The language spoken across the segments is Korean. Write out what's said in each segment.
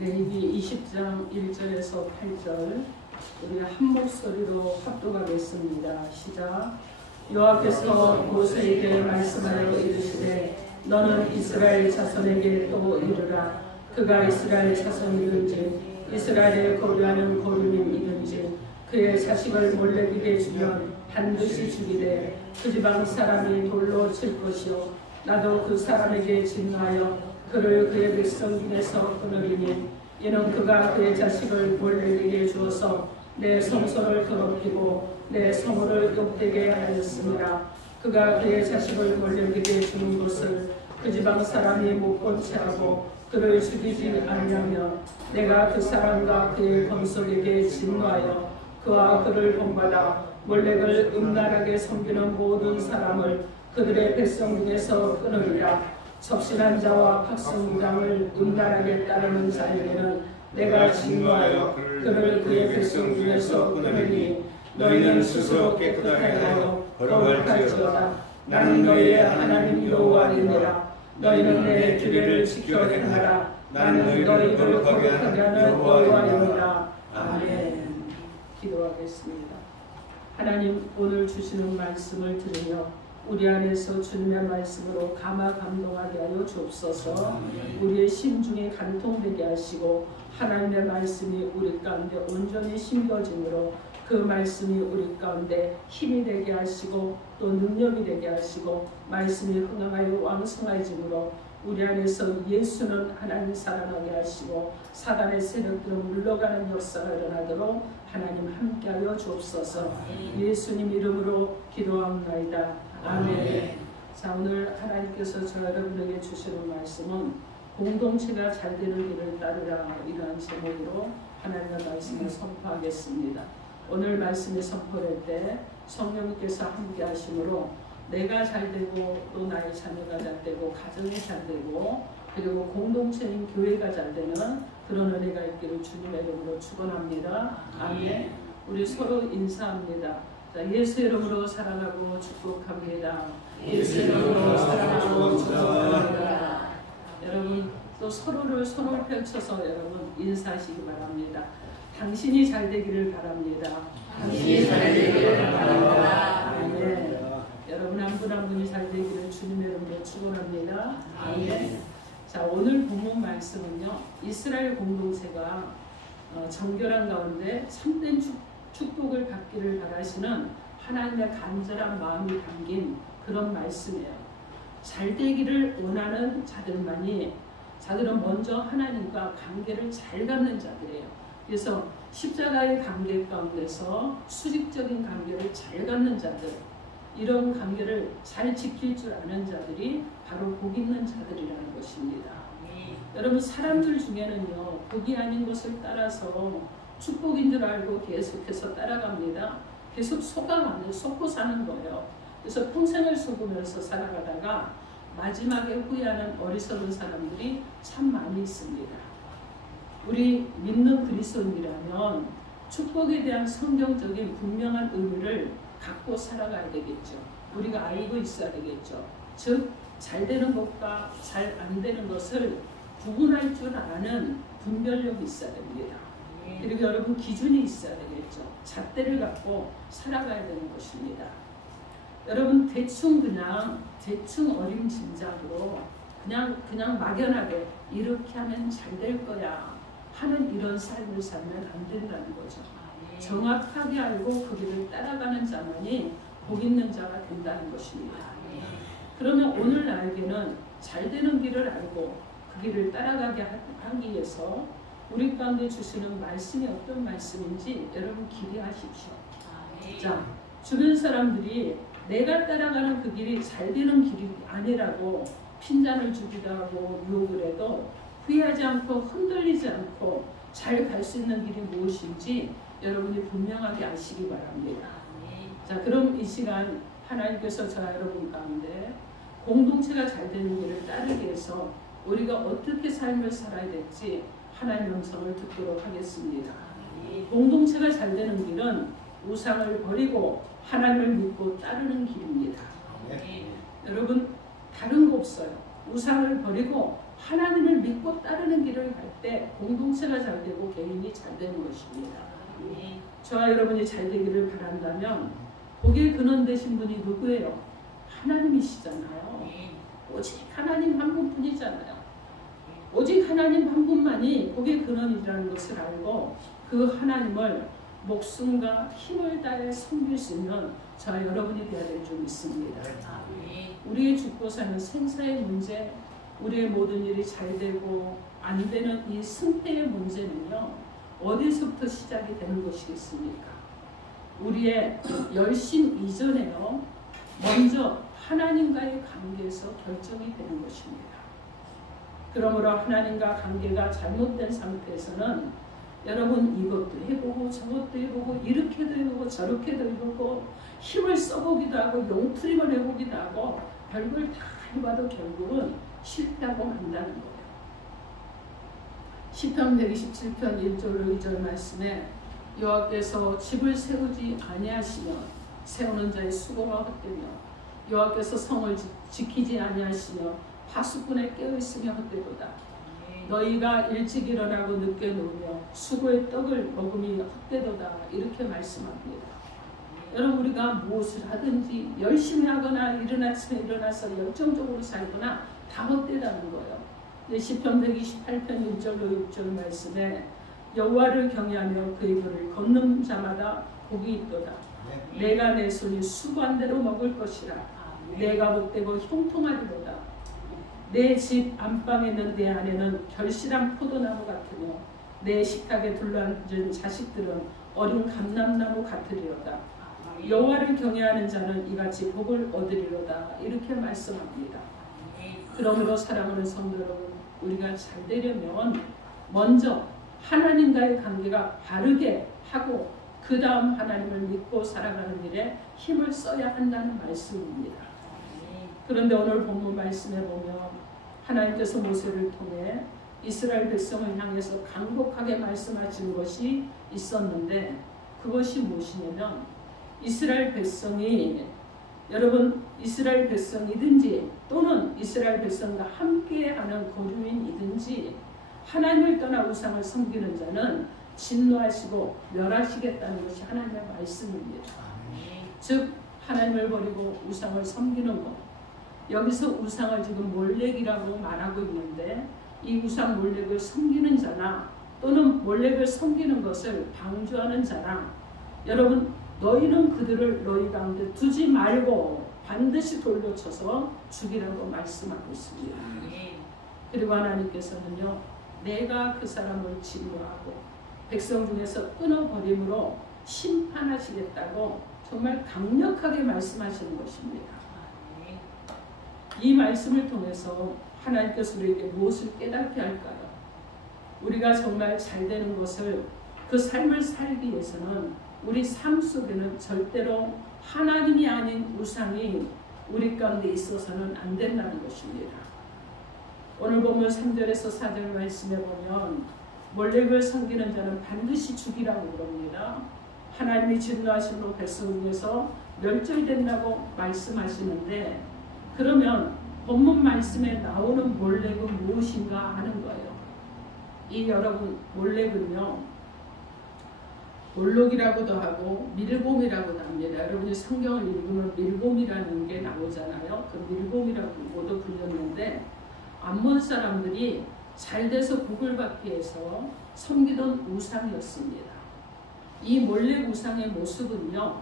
레위기 20장 1절에서 8절 우리 한 목소리로 합독하겠습니다. 시작. 여호와께서 모세에게 말씀하여 이르시되 너는 이스라엘 자손에게 또 이르라. 그가 이스라엘 자손이든지 이스라엘에 거류하는 거류민이든지 그의 자식을 몰래비게 주면 반드시 죽이되 그 지방 사람이 돌로 칠 것이요 나도 그 사람에게 진노하여 그를 그의 백성 중에서 끊으리니 이는 그가 그의 자식을 몰래비게 주어서 내 성소를 더럽히고 내 성호를 욕되게 하였습니다. 그가 그의 자식을 몰래비게 주는 것을 그 지방 사람이 못 본 채하고 그를 죽이지 않으면 내가 그 사람과 그의 건속에게 진노하여 그와 그를 본받아 몰렉을 음란하게 섬기는 모든 사람을 그들의 백성 중에서 끊으리라. 접신한 자와 박성무당을 음란하게 따르는 자에게는 내가 진노하여 그를 그의 백성 중에서 끊으리니 너희는 스스로 깨끗하게 하여 거룩할지어다. 나는 너희의 하나님 여호와니라. 너희는 내 규례를 지켜 행하라. 나는 너희를 거룩하게 하는 여호와니라. 아멘. 기도하겠습니다. 하나님, 오늘 주시는 말씀을 들으며 우리 안에서 주님의 말씀으로 감화감동하게 하여 주옵소서. 우리의 심중에 간통되게 하시고 하나님의 말씀이 우리 가운데 온전히 심겨짐으로 그 말씀이 우리 가운데 힘이 되게 하시고 또 능력이 되게 하시고 말씀이 흥황하여 왕성해짐으로 우리 안에서 예수는 하나님 살아나게 하시고 사단의 세력들은 물러가는 역사가 일어나도록 하나님 함께하여 주옵소서. 예수님 이름으로 기도합나이다. 아멘. 자, 오늘 하나님께서 저 여러분에게 주시는 말씀은 공동체가 잘 되는 길을 따르라, 이러한 제목으로 하나님의 말씀을 선포하겠습니다. 오늘 말씀이 선포될 때 성령께서 함께 하심으로 내가 잘 되고 또 나의 자녀가 잘 되고 가정이 잘 되고 그리고 공동체인 교회가 잘 되는 그런 은혜가 있기를 주님의 이름으로 축원합니다. 아멘. 우리 서로 인사합니다. 자, 예수 이름으로 사랑하고 축복합니다. 예수 이름으로 사랑하고 축복합니다. 여러분 또 서로를 펼쳐서 여러분 인사하시기 바랍니다. 당신이 잘 되기를 바랍니다. 당신이 잘 되기를 바랍니다. 아멘. 여러분 한 분 한 분이 잘 되기를 주님의 이름으로 축원합니다. 아멘. 자, 오늘 본문 말씀은요, 이스라엘 공동체가 정결한 가운데 참된 축복을 받기를 바라시는 하나님의 간절한 마음이 담긴 그런 말씀이에요. 잘 되기를 원하는 자들은 먼저 하나님과 관계를 잘 갖는 자들이에요. 그래서 십자가의 관계 가운데서 수직적인 관계를 잘 갖는 자들, 이런 관계를 잘 지킬 줄 아는 자들이 바로 복 있는 자들이라는 것입니다. 여러분 사람들 중에는요, 복이 아닌 것을 따라서 축복인 줄 알고 계속해서 따라갑니다. 계속 속고 사는 거예요. 그래서 평생을 속으면서 살아가다가 마지막에 후회하는 어리석은 사람들이 참 많이 있습니다. 우리 믿는 그리스도인이라면 축복에 대한 성경적인 분명한 의미를 갖고 살아가야 되겠죠. 우리가 알고 있어야 되겠죠. 즉, 잘 되는 것과 잘 안 되는 것을 구분할 줄 아는 분별력이 있어야 됩니다. 그리고 여러분 기준이 있어야 되겠죠. 잣대를 갖고 살아가야 되는 것입니다. 여러분 대충 어림짐작으로 그냥 막연하게 이렇게 하면 잘 될 거야 하는 이런 삶을 살면 안 된다는 거죠. 정확하게 알고 그 길을 따라가는 자만이 복 있는 자가 된다는 것입니다. 그러면 오늘 나에게는 잘 되는 길을 알고 그 길을 따라가게 하기 위해서 우리 가운데 주시는 말씀이 어떤 말씀인지 여러분 기대하십시오. 자, 주변 사람들이 내가 따라가는 그 길이 잘 되는 길이 아니라고 핀잔을 주기도 하고 유혹을 해도 후회하지 않고 흔들리지 않고 잘 갈 수 있는 길이 무엇인지 여러분이 분명하게 아시기 바랍니다. 자, 그럼 이 시간 하나님께서 저와 여러분 가운데 공동체가 잘 되는 길을 따르기 위해서 우리가 어떻게 삶을 살아야 될지 하나님의 음성을 듣도록 하겠습니다. 공동체가 잘 되는 길은 우상을 버리고 하나님을 믿고 따르는 길입니다. 여러분 다른 거 없어요. 우상을 버리고 하나님을 믿고 따르는 길을 갈 때 공동체가 잘 되고 개인이 잘 되는 것입니다. 저와 여러분이 잘 되기를 바란다면 복의 근원 되신 분이 누구예요? 하나님이시잖아요. 오직 하나님 한 분뿐이잖아요. 오직 하나님 한 분만이 복의 근원이라는 것을 알고 그 하나님을 목숨과 힘을 다해 섬길 수 있는 저와 여러분이 되어야 될 줄 믿습니다. 우리의 죽고 사는 생사의 문제, 우리의 모든 일이 잘 되고 안 되는 이 승패의 문제는요, 어디서부터 시작이 되는 것이겠습니까? 우리의 열심 이전에요, 먼저 하나님과의 관계에서 결정이 되는 것입니다. 그러므로 하나님과 관계가 잘못된 상태에서는 여러분 이것도 해보고 저것도 해보고 이렇게도 해보고 저렇게도 해보고 힘을 써보기도 하고 용트림을 해보기도 하고 별걸 다 해봐도 결국은 실패하고 만다는 거예요. 시편 127편 1절로 2절 말씀에 여호와께서 집을 세우지 아니하시며 세우는 자의 수고가 헛되며 여호와께서 성을 지키지 아니하시며 파수꾼에 깨어있으며 헛되도다. 너희가 일찍 일어나고 늦게 누우며 수고의 떡을 먹음이 헛되도다. 이렇게 말씀합니다. 여러분, 우리가 무엇을 하든지 열심히 하거나 이른 아침에 일어나서 열정적으로 살거나 다 헛되다는 거예요. 시편 128편 1절로 6절 말씀에 여호와를 경외하며 그의 길을 걷는 자마다 복이 있도다. 내가 내 손이 수고한 대로 먹을 것이라. 내가 복되고 형통하리로다. 내 집 안방에 있는 내 아내는 결실한 포도나무 같으며 내 식탁에 둘러앉은 자식들은 어린 감람나무 같으리로다. 여호와를 경외하는 자는 이같이 복을 얻으리로다. 이렇게 말씀합니다. 그러므로 사랑하는 성도 여러분, 우리가 잘 되려면 먼저 하나님과의 관계가 바르게 하고 그 다음 하나님을 믿고 살아가는 일에 힘을 써야 한다는 말씀입니다. 그런데 오늘 본문 말씀에 보면 하나님께서 모세를 통해 이스라엘 백성을 향해서 간곡하게 말씀하신 것이 있었는데 그것이 무엇이냐면 이스라엘 백성이 여러분 이스라엘 백성이든지 또는 이스라엘 백성과 함께하는 거류인이든지 하나님을 떠나 우상을 섬기는 자는 진노하시고 멸하시겠다는 것이 하나님의 말씀입니다. 즉 하나님을 버리고 우상을 섬기는 것, 여기서 우상을 지금 몰렉이라고 말하고 있는데 이 우상 몰렉을 섬기는 자나 또는 몰렉을 섬기는 것을 방조하는 자나 여러분 너희는 그들을 너희 가운데 두지 말고 반드시 돌로 쳐서 죽이라고 말씀하고 있습니다. 그리고 하나님께서는요, 내가 그 사람을 진노하고 백성 중에서 끊어버림으로 심판하시겠다고 정말 강력하게 말씀하시는 것입니다. 이 말씀을 통해서 하나님께서 우리에게 무엇을 깨닫게 할까요? 우리가 정말 잘 되는 것을 그 삶을 살기 위해서는 우리 삶 속에는 절대로 하나님이 아닌 우상이 우리 가운데 있어서는 안 된다는 것입니다. 오늘 본문 3절에서 4절 말씀에 보면 몰렉을 섬기는 자는 반드시 죽이라고 그럽니다. 하나님이 진노하심으로 백성 중에서 멸절된다고 말씀하시는데 그러면 본문 말씀에 나오는 몰렉은 무엇인가 하는 거예요. 이 여러분 몰렉은요, 몰록이라고도 하고 밀곰이라고도 합니다. 여러분이 성경을 읽으면 밀곰이라는 게 나오잖아요. 그 밀곰이라고도 불렸는데 암몬 사람들이 잘 돼서 복을 받기 위해서 섬기던 우상이었습니다. 이 몰렉 우상의 모습은요,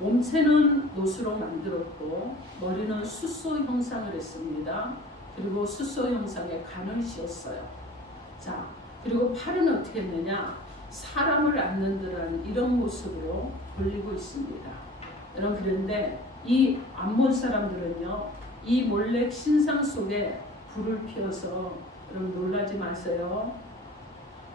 몸체는 노수로 만들었고 머리는 숫소 형상을 했습니다. 그리고 숫소 형상의 간을 씌웠어요. 자, 그리고 팔은 어떻게 했느냐? 사람을 앉는 듯한 이런 모습으로 보이고 있습니다. 여러분, 그런데 이 암몬 사람들은요, 이 몰렉 신상 속에 불을 피워서, 여러분 놀라지 마세요.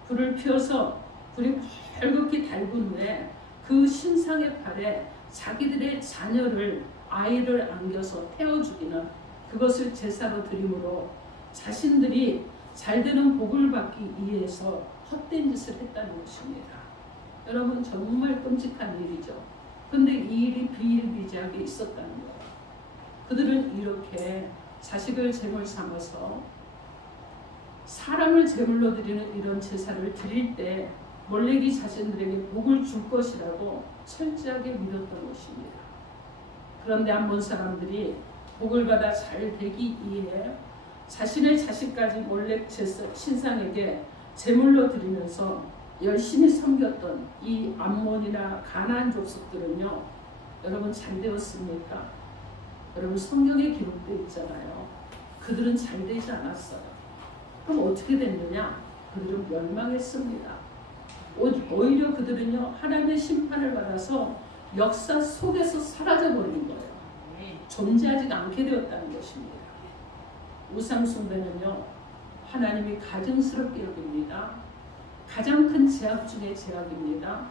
불을 피워서 불이 벌겋게 달군 후에 그 신상의 팔에 자기들의 자녀를, 아이를 안겨서 태워 죽이는 그것을 제사로 드림으로 자신들이 잘되는 복을 받기 위해서 헛된 짓을 했다는 것입니다. 여러분 정말 끔찍한 일이죠. 그런데 이 일이 비일비재하게 있었다는 거예요. 그들은 이렇게 자식을 제물 삼아서 사람을 제물로 드리는 이런 제사를 드릴 때 몰렉이 자신들에게 복을 줄 것이라고 철저하게 믿었던 것입니다. 그런데 암몬 사람들이 복을 받아 잘 되기 위해 자신의 자식까지 몰렉 신상에게 제물로 드리면서 열심히 섬겼던 이 암몬이나 가나안 족속들은요, 여러분 잘 되었습니까? 여러분 성경에 기록되어 있잖아요. 그들은 잘 되지 않았어요. 그럼 어떻게 됐느냐? 그들은 멸망했습니다. 오히려 그들은요, 하나님의 심판을 받아서 역사 속에서 사라져버린 거예요. 존재하지 않게 되었다는 것입니다. 우상숭배는요, 하나님이 가증스럽게 여깁니다. 가장 큰 죄악 중에 죄악입니다.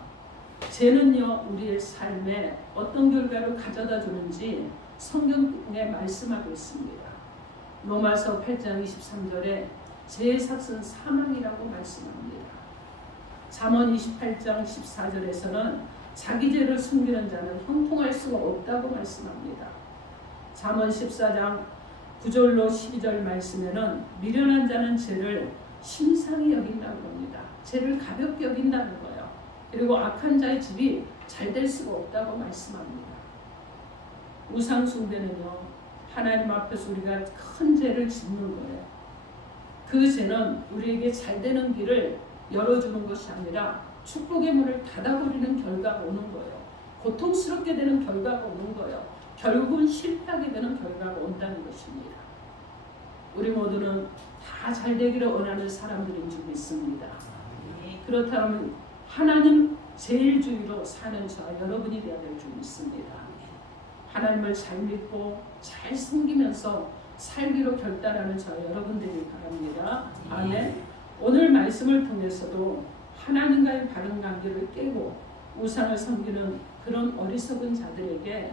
죄는요, 우리의 삶에 어떤 결과를 가져다 주는지 성경에 말씀하고 있습니다. 로마서 8장 23절에 죄의 삭은 사망이라고 말씀합니다. 잠언 28장 14절에서는 자기 죄를 숨기는 자는 형통할 수가 없다고 말씀합니다. 잠언 14장 9절로 12절 말씀에는 미련한 자는 죄를 심상히 여긴다고 합니다. 죄를 가볍게 여긴다는 거예요. 그리고 악한 자의 집이 잘 될 수가 없다고 말씀합니다. 우상 숭배는요, 하나님 앞에서 우리가 큰 죄를 짓는 거예요. 그 죄는 우리에게 잘 되는 길을 열어주는 것이 아니라 축복의 문을 닫아버리는 결과가 오는 거예요. 고통스럽게 되는 결과가 오는 거예요. 결국은 실패하게 되는 결과가 온다는 것입니다. 우리 모두는 다 잘 되기를 원하는 사람들인 줄 믿습니다. 그렇다면 하나님 제일주의로 사는 저와 여러분이 되어야 될 줄 믿습니다. 하나님을 잘 믿고 잘 섬기면서 살기로 결단하는 저와 여러분들이 바랍니다. 아멘. 오늘 말씀을 통해서도 하나님과의 바른 관계를 깨고 우상을 섬기는 그런 어리석은 자들에게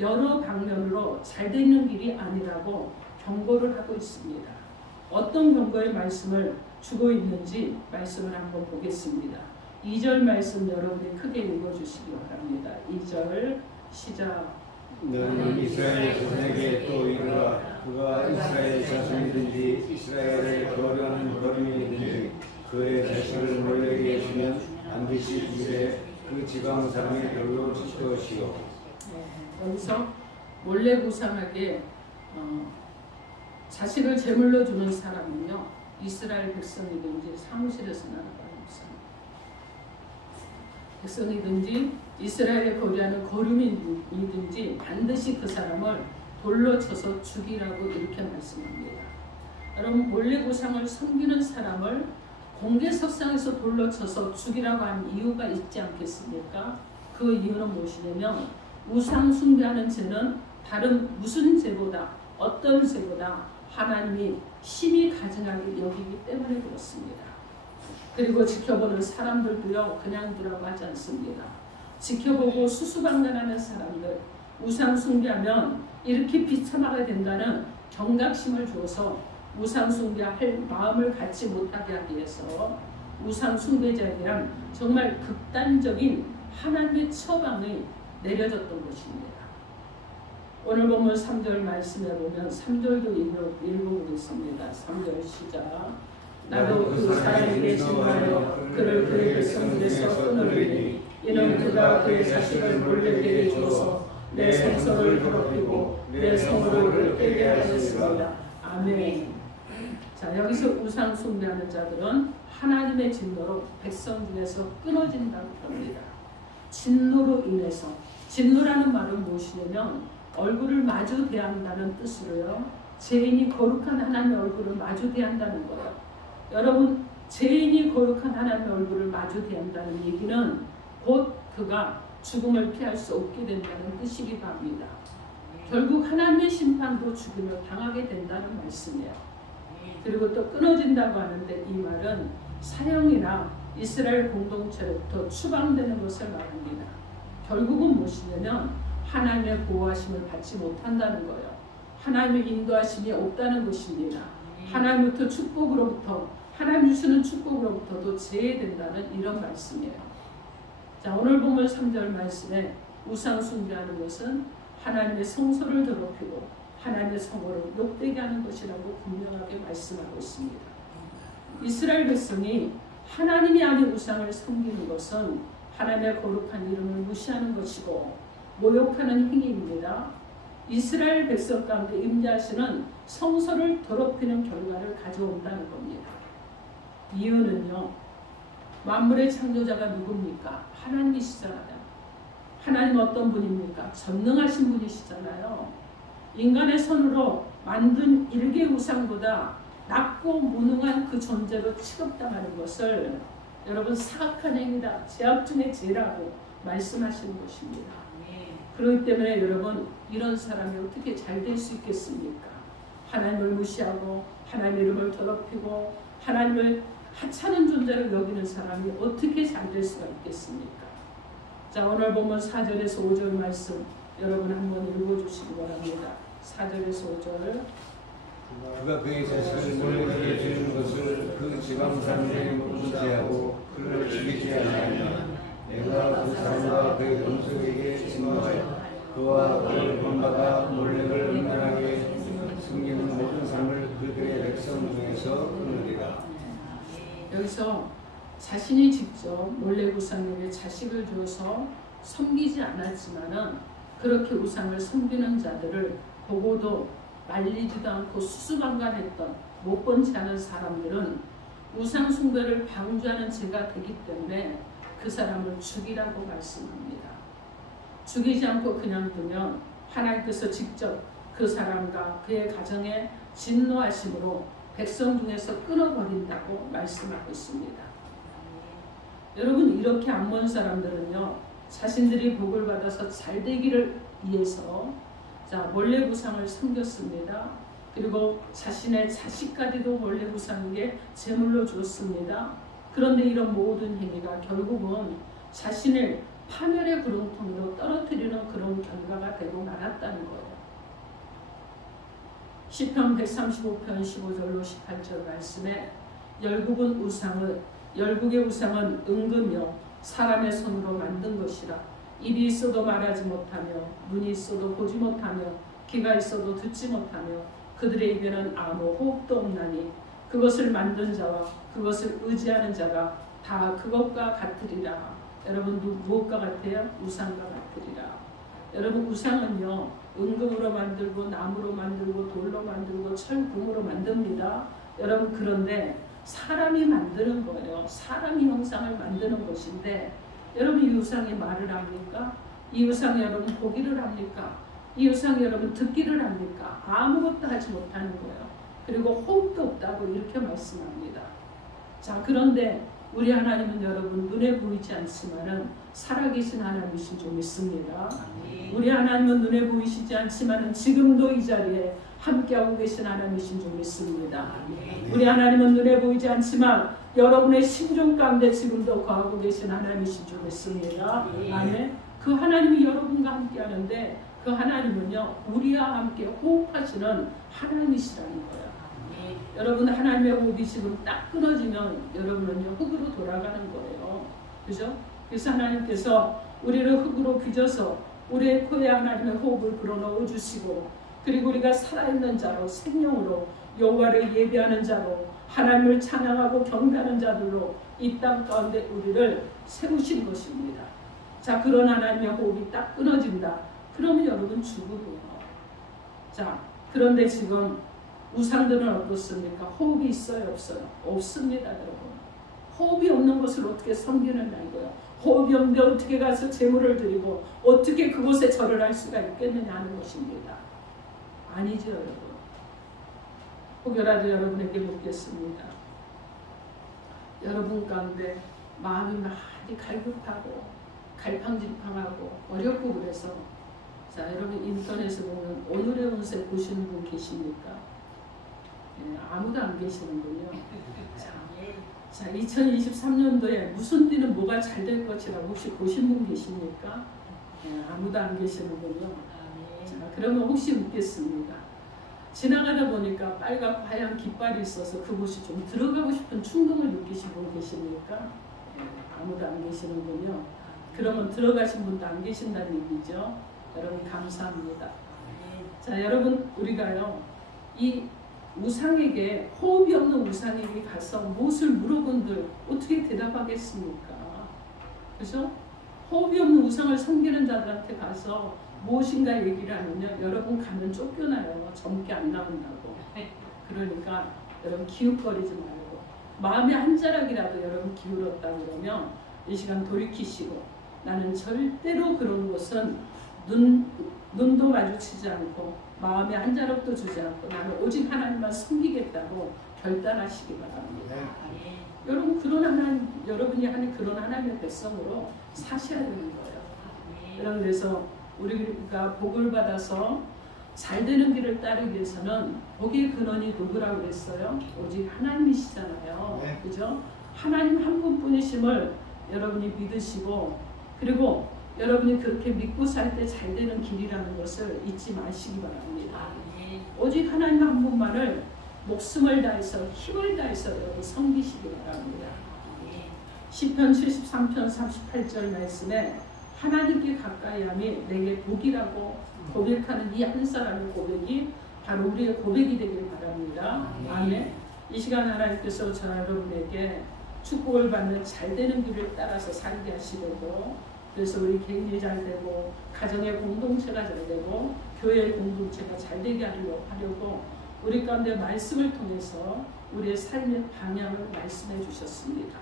여러 방면으로 잘 되는 길이 아니라고 경고를 하고 있습니다. 어떤 경고의 말씀을 주고 있는지 말씀을 한번 보겠습니다. 2절 말씀 여러분이 크게 읽어주시기 바랍니다. 2절 시작. 너는 이스라엘 자손에게 또 이르라. 그가 이스라엘 자손이든지 이스라엘의 거류하는 거민이든지 그의 자식을 몰렉에게 주면 반드시 주되 그 지방 사람의 별로 칠 것이요. 여기서 몰렉 우상에게 자식을 제물로 주는 사람은요, 이스라엘 백성이든지 사무실에서 나는 백성이든지 이스라엘에 거류하는 거류민이든지 반드시 그 사람을 돌로 쳐서 죽이라고 이렇게 말씀합니다. 여러분, 몰렉 우상을 섬기는 사람을 공개석상에서 돌로 쳐서 죽이라고 한 이유가 있지 않겠습니까? 그 이유는 무엇이냐면 우상 숭배하는 죄는 다른 무슨 죄보다 어떤 죄보다 하나님이 심히 가증하게 여기기 때문에 그렇습니다. 그리고 지켜보는 사람들도요, 그냥 두라고 하지 않습니다. 지켜보고 수수방관하는 사람들, 우상 숭배하면 이렇게 비참하게 된다는 경각심을 줘서 우상 숭배할 마음을 갖지 못하게 하기 위해서 우상 숭배자에 대한 정말 극단적인 하나님의 처방이 내려졌던 것입니다. 오늘 본문 3절 말씀에 보면 3절도 읽어보겠습니다. 3절 시작. 나도 그 사람에게 진노하여 그를 그의 백성들에서 끊으리니 이는 그가 그의 자식을 몰렉에게 주어서 내 성소를 더럽히고 내 성호를 깨게 하였습니다. 아멘. 자, 여기서 우상 숭배하는 자들은 하나님의 진노로 백성 중에서 끊어진다고 합니다. 진노로 인해서, 진노라는 말은 무엇이냐면 얼굴을 마주 대한다는 뜻으로요, 죄인이 거룩한 하나님의 얼굴을 마주 대한다는 거예요. 여러분, 죄인이 거룩한 하나님의 얼굴을 마주 대한다는 얘기는 곧 그가 죽음을 피할 수 없게 된다는 뜻이기도 합니다. 결국 하나님의 심판도 죽음을 당하게 된다는 말씀이에요. 그리고 또 끊어진다고 하는데 이 말은 사형이나 이스라엘 공동체로부터 추방되는 것을 말합니다. 결국은 무엇이냐면 하나님의 보호하심을 받지 못한다는 거예요. 하나님의 인도하심이 없다는 것입니다. 하나님부터 축복으로부터, 하나님 주시는 축복으로부터도 제외된다는 이런 말씀이에요. 자, 오늘 본문 3절 말씀에 우상 숭배하는 것은 하나님의 성소를 더럽히고 하나님의 성호를 욕되게 하는 것이라고 분명하게 말씀하고 있습니다. 이스라엘 백성이 하나님이 아닌 우상을 섬기는 것은 하나님의 거룩한 이름을 무시하는 것이고 모욕하는 행위입니다. 이스라엘 백성 가운데 임재하시는 성소를 더럽히는 결과를 가져온다는 겁니다. 이유는요, 만물의 창조자가 누굽니까? 하나님이시잖아요. 하나님 어떤 분입니까? 전능하신 분이시잖아요. 인간의 손으로 만든 일개 우상보다 낮고 무능한 그 존재로 취급당하는 것을 여러분 사악한 행위다, 죄악 중에 죄라고 말씀하시는 것입니다. 그렇기 때문에 여러분, 이런 사람이 어떻게 잘 될 수 있겠습니까? 하나님을 무시하고 하나님의 이름을 더럽히고 하나님을 하찮은 존재로 여기는 사람이 어떻게 잘 될 수가 있겠습니까? 자, 오늘 보면 4절에서 5절 말씀 여러분 한번 읽어주시기 바랍니다. 4절에서 5절. 그가 그의 자식을 몰래게 주는 것을 그 지방 사람들이 문제하고 그를 죽이지 아니하면 내가 그 사람과 그의 동족에게 증거하여 그와 그를 본받아 몰래를 은밀하게 숨기는 모든 삶을 그들의 백성 중에서 끊으리라. 여기서 자신이 직접 몰래 우상에게 자식을 주어서 섬기지 않았지만은 그렇게 우상을 섬기는 자들을 보고도 말리지도 않고 수수방관했던 못 본치 않은 사람들은 우상 숭배를 방조하는 죄가 되기 때문에 그 사람을 죽이라고 말씀합니다. 죽이지 않고 그냥 두면 하나님께서 직접 그 사람과 그의 가정에 진노하심으로 백성 중에서 끊어버린다고 말씀하고 있습니다. 여러분, 이렇게 암몬 사람들은요, 자신들이 복을 받아서 잘 되기를 위해서 몰래 우상을 섬겼습니다. 그리고 자신의 자식까지도 몰래 우상에게 제물로 주었습니다. 그런데 이런 모든 행위가 결국은 자신을 파멸의 구렁텅이로 떨어뜨리는 그런 결과가 되고 말았다는 거예요. 시편 135편 15절로 18절 말씀에 열국의 우상은 은금이요 사람의 손으로 만든 것이라. 입이 있어도 말하지 못하며 눈이 있어도 보지 못하며 귀가 있어도 듣지 못하며 그들의 입에는 아무 호흡도 없나니 그것을 만든 자와 그것을 의지하는 자가 다 그것과 같으리라. 여러분, 무엇과 같아요? 우상과 같으리라. 여러분, 우상은요 은금으로 만들고 나무로 만들고 돌로 만들고 철금으로 만듭니다. 여러분, 그런데 사람이 만드는 거예요. 사람이 형상을 만드는 것인데 여러분, 이 우상이 말을 합니까? 이 우상이 여러분 보기를 합니까? 이 우상이 여러분 듣기를 합니까? 아무것도 하지 못하는 거예요. 그리고 호흡도 없다고 이렇게 말씀합니다. 자, 그런데 우리 하나님은 여러분 눈에 보이지 않지만은 살아계신 하나님이신 줄 믿습니다. 우리 하나님은 눈에 보이시지 않지만은 지금도 이 자리에 함께하고 계신 하나님이신 줄 믿습니다. 우리 하나님은 눈에 보이지 않지만 여러분의 심중 가운데 지금도 거하고 계신 하나님이신 줄 믿습니다. 아멘. 그 하나님이 여러분과 함께하는데 그 하나님은요 우리와 함께 호흡하시는 하나님이시라는 거예요. 여러분, 하나님의 호흡이 지금 딱 끊어지면 여러분은요 흙으로 돌아가는 거예요. 그죠? 그래서 하나님께서 우리를 흙으로 빚어서 우리의 코에 하나님의 호흡을 불어넣어 주시고, 그리고 우리가 살아있는 자로 생명으로 여호와를 예배하는 자로 하나님을 찬양하고 경배하는 자들로 이 땅 가운데 우리를 세우신 것입니다. 자, 그런 하나님의 호흡이 딱 끊어진다. 그러면 여러분 죽으고요. 자, 그런데 지금 우상들은 어떻습니까? 호흡이 있어요, 없어요? 없습니다, 여러분. 호흡이 없는 것을 어떻게 섬기느냐 이거예요. 호흡이 없는데 어떻게 가서 제물을 드리고 어떻게 그곳에 절을 할 수가 있겠느냐 하는 것입니다. 아니죠, 여러분. 혹여라도 여러분에게 묻겠습니다. 여러분 가운데 마음이 많이 갈급하고 갈팡질팡하고 어렵고 그래서, 자, 여러분 인터넷에 보면 오늘의 운세 보시는 분 계십니까? 네, 아무도 안 계시는군요. 자, 2023년도에 무슨 띠는 뭐가 잘 될 것이라고 혹시 보신 분 계십니까? 네, 아무도 안 계시는군요. 자, 그러면 혹시 묻겠습니다. 지나가다 보니까 빨갛고 하얀 깃발이 있어서 그곳이 좀 들어가고 싶은 충동을 느끼신 분 계십니까? 네, 아무도 안 계시는군요. 그러면 들어가신 분도 안 계신다는 얘기죠. 여러분 감사합니다. 자, 여러분 우리가요 이 우상에게, 호흡이 없는 우상에게 가서 무엇을 물어본들 어떻게 대답하겠습니까? 그죠? 호흡이 없는 우상을 섬기는 자들한테 가서 무엇인가 얘기를 하면요, 여러분 가면 쫓겨나요. 젊게 안 나온다고. 그러니까 여러분 기웃거리지 말고, 마음에 한 자락이라도 여러분 기울었다 그러면 이 시간 돌이키시고, 나는 절대로 그런 곳은 눈도 마주치지 않고 마음에 한 자락도 주지 않고 나는 오직 하나님만 섬기겠다고 결단하시기 바랍니다. 여러분 그런 하나님, 여러분이 하는 그런 하나님의 백성으로 사셔야 되는 거예요. 여러분 그래서 우리가 복을 받아서 잘 되는 길을 따르기 위해서는 복의 근원이 누구라고 그랬어요? 오직 하나님이시잖아요. 그죠? 하나님 한 분뿐이심을 여러분이 믿으시고, 그리고 여러분이 그렇게 믿고 살 때 잘 되는 길이라는 것을 잊지 마시기 바랍니다. 오직 하나님 한 분만을 목숨을 다해서 힘을 다해서 여러분 섬기시기 바랍니다. 시편 73편 38절 말씀에 하나님께 가까이함이 내게 복이라고 고백하는 이 한 사람의 고백이 바로 우리의 고백이 되길 바랍니다. 아멘. 이 시간 하나님께서 저와 여러분에게 축복을 받는 잘 되는 길을 따라서 살게 하시려고, 그래서 우리 개인이 잘 되고 가정의 공동체가 잘 되고 교회의 공동체가 잘 되게 하려고 우리 가운데 말씀을 통해서 우리의 삶의 방향을 말씀해 주셨습니다.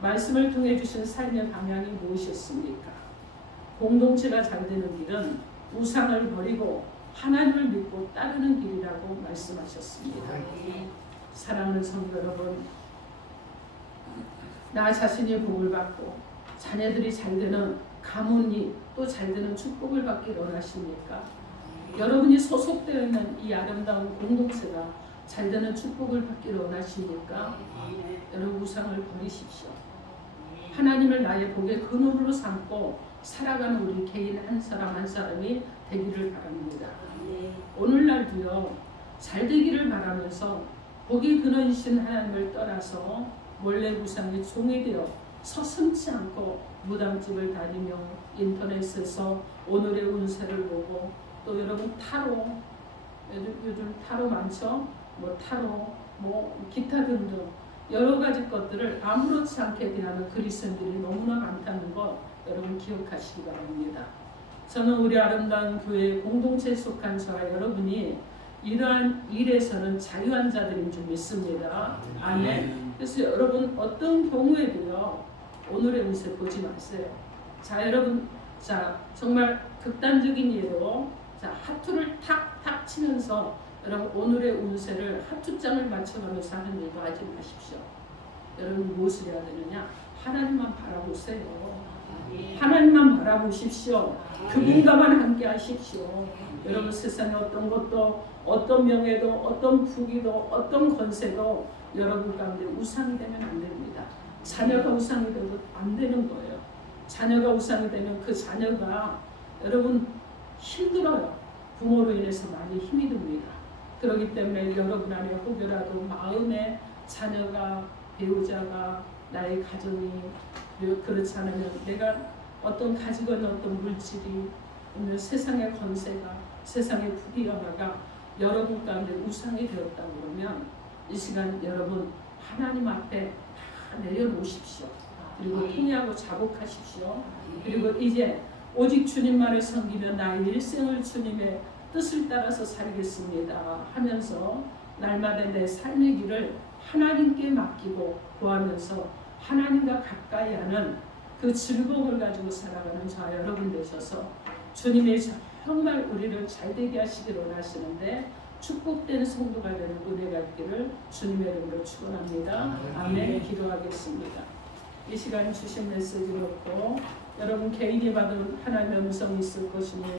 말씀을 통해 주신 삶의 방향이 무엇이었습니까? 공동체가 잘 되는 길은 우상을 버리고 하나님을 믿고 따르는 길이라고 말씀하셨습니다. 사랑하는 성도 여러분, 나 자신이 복을 받고 자녀들이 잘 되는 가문이 또 잘 되는 축복을 받기 원하십니까? 여러분이 소속되어 있는 이 아름다운 공동체가 잘 되는 축복을 받기 원하십니까? 여러분 우상을 버리십시오. 하나님을 나의 복의 근원으로 삼고 살아가는 우리 개인 한 사람 한 사람이 되기를 바랍니다. 오늘날도요, 잘 되기를 바라면서 복의 근원이신 하나님을 떠나서 몰래 우상의 종이 되어 서슴지 않고 무당집을 다니며 인터넷에서 오늘의 운세를 보고, 또 여러분 타로, 요즘 타로 많죠? 뭐 타로, 뭐 기타 등등 여러 가지 것들을 아무렇지 않게 대하는 그리스도인들이 너무나 많다는 것 여러분 기억하시기 바랍니다. 저는 우리 아름다운 교회 공동체에 속한 저와 여러분이 이러한 일에서는 자유한 자들인 줄 믿습니다. 아멘. 그래서 여러분 어떤 경우에도요, 오늘의 운세 보지 마세요. 자, 여러분, 자, 정말 극단적인 예로, 자, 하투를 탁탁 치면서 여러분 오늘의 운세를 하투장을 맞춰가면서 하는 일도 하지 마십시오. 여러분 무엇을 해야 되느냐? 하나님만 바라보세요. 하나님만 바라보십시오. 그분과만 함께 하십시오. 여러분 세상에 어떤 것도, 어떤 명예도, 어떤 부귀도, 어떤 권세도 여러분 가운데 우상이 되면 안 됩니다. 자녀가 우상이 되면 안 되는 거예요. 자녀가 우상이 되면 그 자녀가 여러분 힘들어요. 부모로 인해서 많이 힘이 듭니다. 그렇기 때문에 여러분 안에 혹여라도 마음에 자녀가, 배우자가, 나의 가정이 그렇지 않으면 내가 어떤 가지고 있는 어떤 물질이, 세상의 권세가, 세상의 부귀영화가 여러분 가운데 우상이 되었다 그러면 이 시간 여러분 하나님 앞에 다 내려놓으십시오. 그리고 통회하고 자복하십시오. 그리고 이제 오직 주님만을 섬기며 나의 일생을 주님의 뜻을 따라서 살겠습니다 하면서 날마다 내 삶의 길을 하나님께 맡기고 구하면서 하나님과 가까이 하는 그 즐거움을 가지고 살아가는 저와 여러분 되셔서 주님의 정말 우리를 잘되게 하시기를 원하시는데 축복된 성도가 되는 은혜가 있기를 주님의 이름으로 축원합니다. 아멘. 기도하겠습니다. 이 시간 주신 메시지 놓고 여러분 개인이 받은 하나님의 음성이 있을 것이니